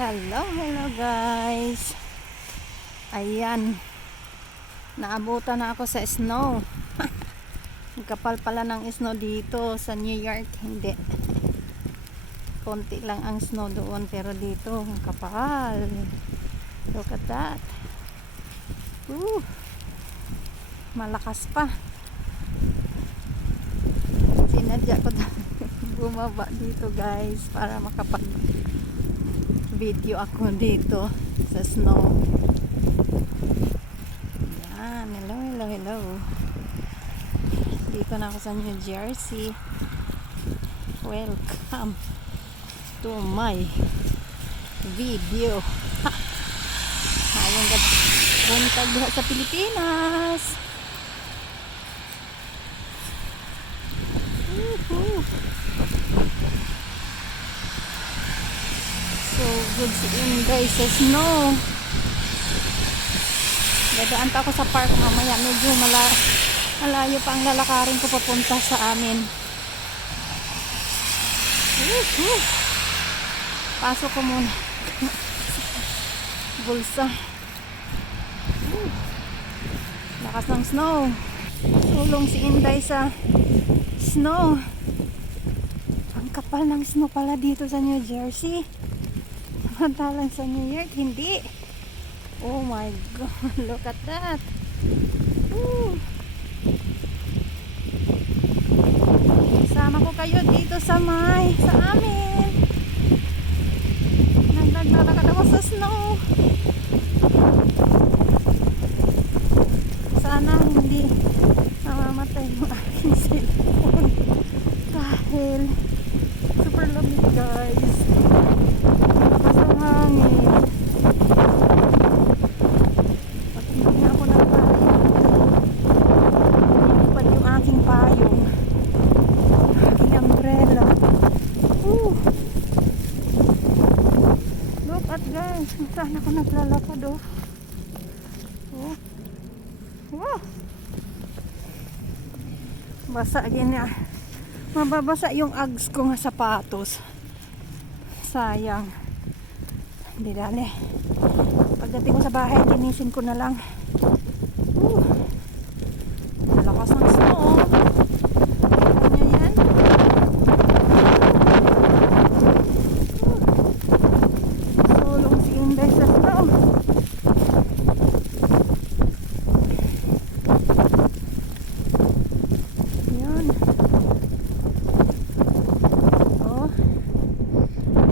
Hello guys. Ayan. Naabutan na ako sa snow. Ang kapal pala ng snow dito sa New York. Hindi. Konti lang ang snow doon, pero dito ang kapal. Look at that. Malakas pa. Sinadya ko bumaba dito guys para makapag video ako dito sa snow. Yan, hello. Dito na ako sa New Jersey. Welcome to my video. Ayun ka buntag diha sa Pilipinas. So good si Inday sa snow. Dadaan pa ako sa park mamaya. Medyo malayo pa ang lalakarin ko papunta sa amin. Pasok ko muna. Bulsa. Lakas ng snow. Sulong si Inday sa snow. Ang kapal ng snow pala dito sa New Jersey. Samantalang sa New York, hindi. Oh my God, look at that. Sama ko kayo dito sa amin. Naglalakad ako sa snow. Sana hindi namamatay yung aking cellphone dahil super lamig guys. Malakas ang hangin. Pag hindi ako nagpayong, pa yung aking payong, aking umbrella. Look at guys, saan ako naglalakad oh. Basa ganyan. Mababasa yung Uggs ko nga sapatos. Sayang. Hindi dali. Pagdating ko sa bahay, linisin ko na lang. Malakas ng snow. Kita nyo yan? Sulong si Inday sa snow. Yun.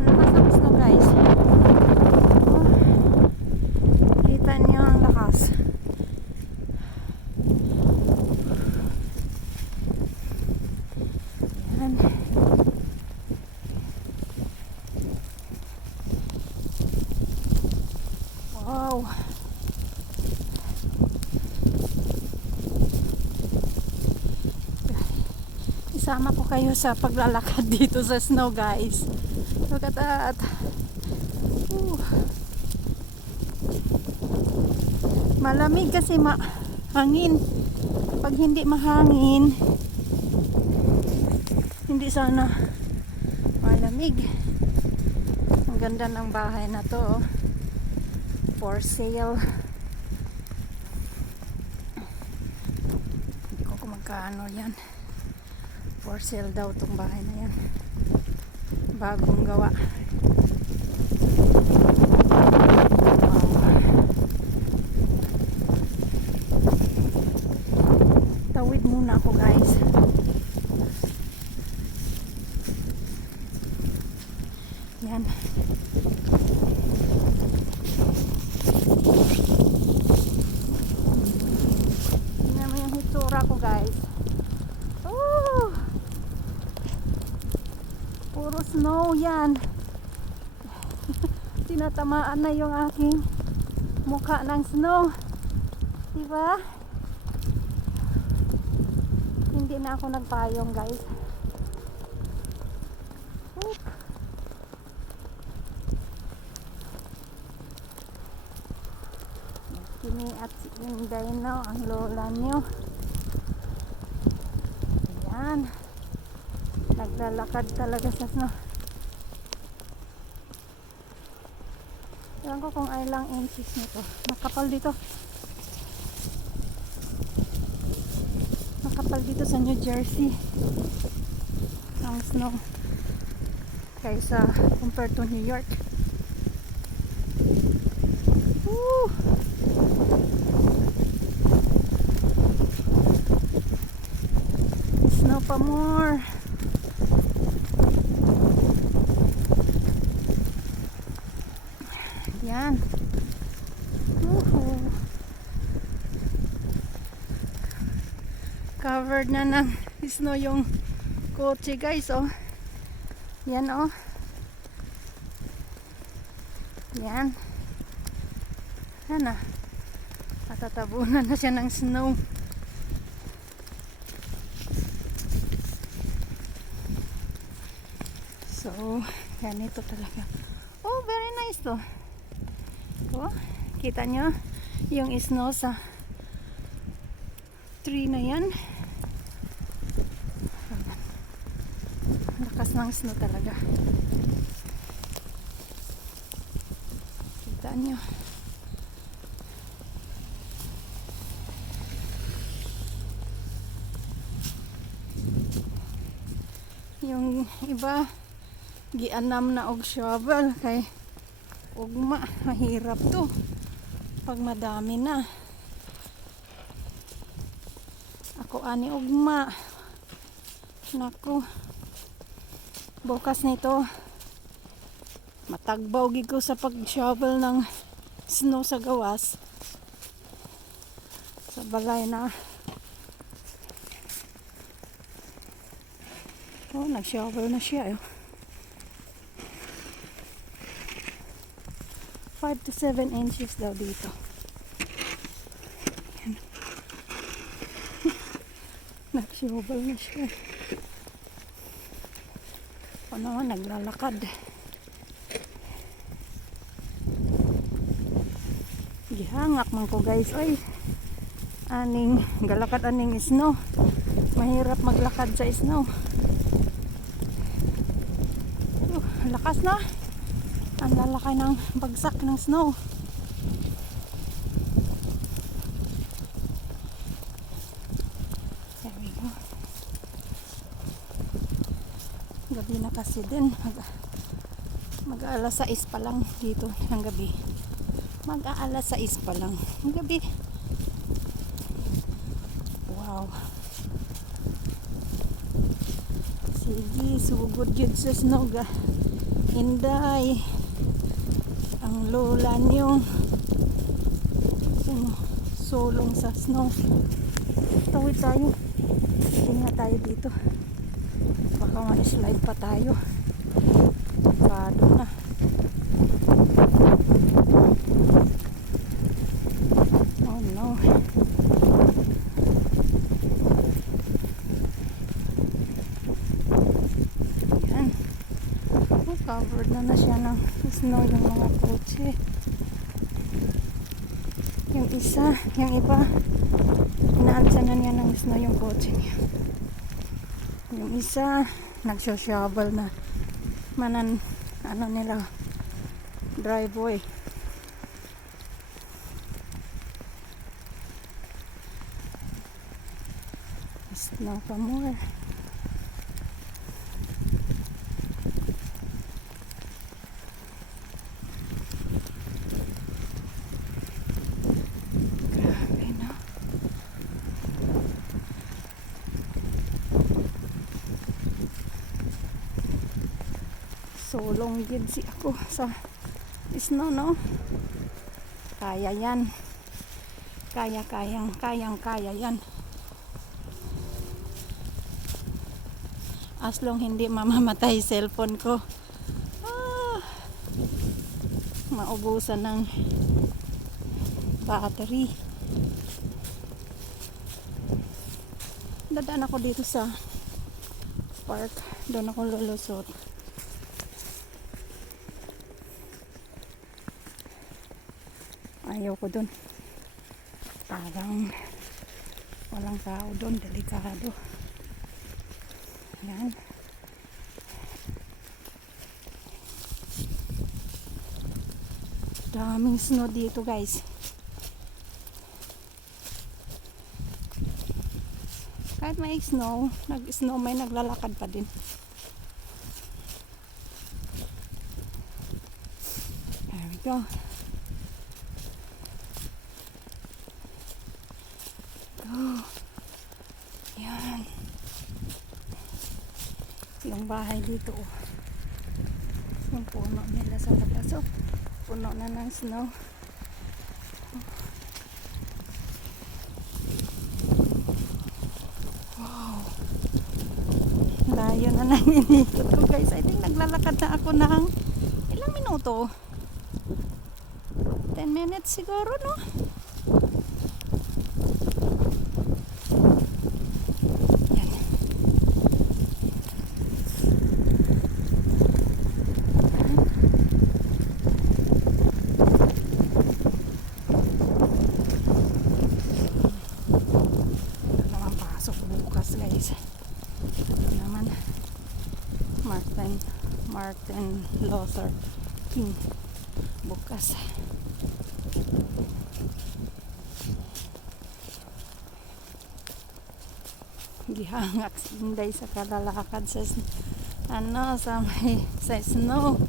Malakas ng snow guys. Kita niyo ang lakas. Yan. Wow. Isama ko kayo sa paglalakad dito sa snow guys. Look at that. Malamig kasi hangin. Pag hindi mahangin, hindi sana malamig. Ang ganda ng bahay na to. For sale. Hindi ko kung magkano yan. For sale daw tong bahay na yan. Bagong gawa. Tawid muna ako guys. Yan. Tingnan mo yung hitsura ko guys. Puro snow yan. Tinatamaan na yung aking mukha ng snow. Diba? Hindi na ako nagpayong guys. Kini at si Inday no, ang lola nyo. Yan. Naglalakad talaga sa snow. Ewan ko kung ilang inches nito. Makapal dito. Makapal dito sa New Jersey ang snow kaysa compared to New York. Woo! Snow pa more. Yan. Woohoo. Covered na ng snow yung kotse guys, oh. Yan, oh. Yan. Yan na. Matatabunan na siya ng snow. So, ganito talaga. Oh, very nice to. Oh, kita nyo yung snow sa tree na yan. Lakas ng snow talaga. Kita nyo. Yung iba gianam na og shovel kay ugma mahirap to pag madami na. Ako ani ugma, naku, bukas nito matagbaw gid ko sa pag shovel ng snow sa gawas sa balay na. Oh, nag-shovel na siya, eh. 5 to 7 inches daw dito. Nag-shovel na siya. O naman, naglalakad. Gihangak man ko guys. Oy, aning galakad aning snow. Mahirap maglakad sa snow. Lakas na. Ang lalaki ng bagsak ng snow. There we go. Gabi na kasi din. Mag-aalas 6 pa lang dito ng gabi. Mag-aalas 6 pa lang ng gabi. Wow. Sige, sugod yun sa snow ga. Inday. Ang lola niyo sulong sa snow. Tawid tayo. Tingnan tayo dito. Baka ma-slide pa tayo. Pado na. Oh no. Yan. Oh, covered na siya ng snow yung mga kotse. Yung isa, yung iba, inaansa na niya ng snow yung kotse niya. Yung isa, nagsho-shovel na manan, ano nila, driveway. Snow pa more. Sulong yun si ako sa snow, no? Kaya yan. Kayang-kaya yan. As long hindi mamamatay cellphone ko. Maubusan ng battery. Dadaan ako dito sa park. Doon ako lulusot. Ayaw ko dun. Parang walang tao dun. Delikado. Yan. Daming snow dito guys. Kahit may snow, nag-snow may naglalakad pa din. There we go. Oh, yan. Yung bahay dito, oh. Yung puno nila sa labas, oh. Puno na ng snow. Wow. Layo na nang inikot ko guys. I think naglalakad na ako ng ilang minuto? 10 minutes siguro, no? Guys, ano naman, Martin Luther King bukas. Gihangak si Inday sa kalalakad sa sa snow.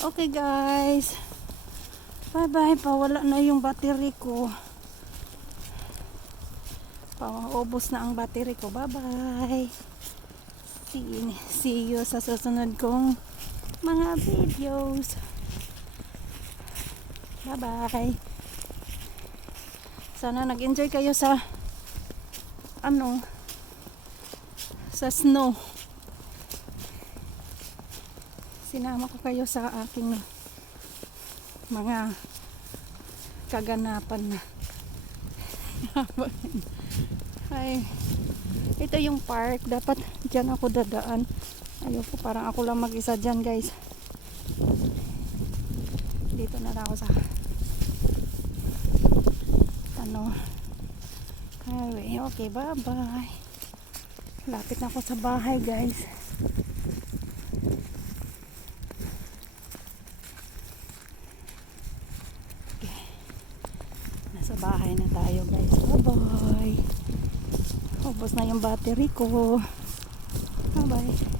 Okay guys, bye bye. Pawala na yung battery ko, paubos na ang battery ko. Bye bye, see you sa susunod kong mga videos. Bye bye. Sana nag-enjoy kayo sa sa snow. Sinama ko kayo sa aking mga kaganapan na. Ay, ito yung park. Dapat dyan ako dadaan. Ayoko, parang ako lang mag-isa dyan guys. Dito na lang ako sa highway. Okay, bye bye. Lapit na ako sa bahay guys. Sa bahay na tayo guys. Bye bye. Ubos na yung battery ko. Bye bye.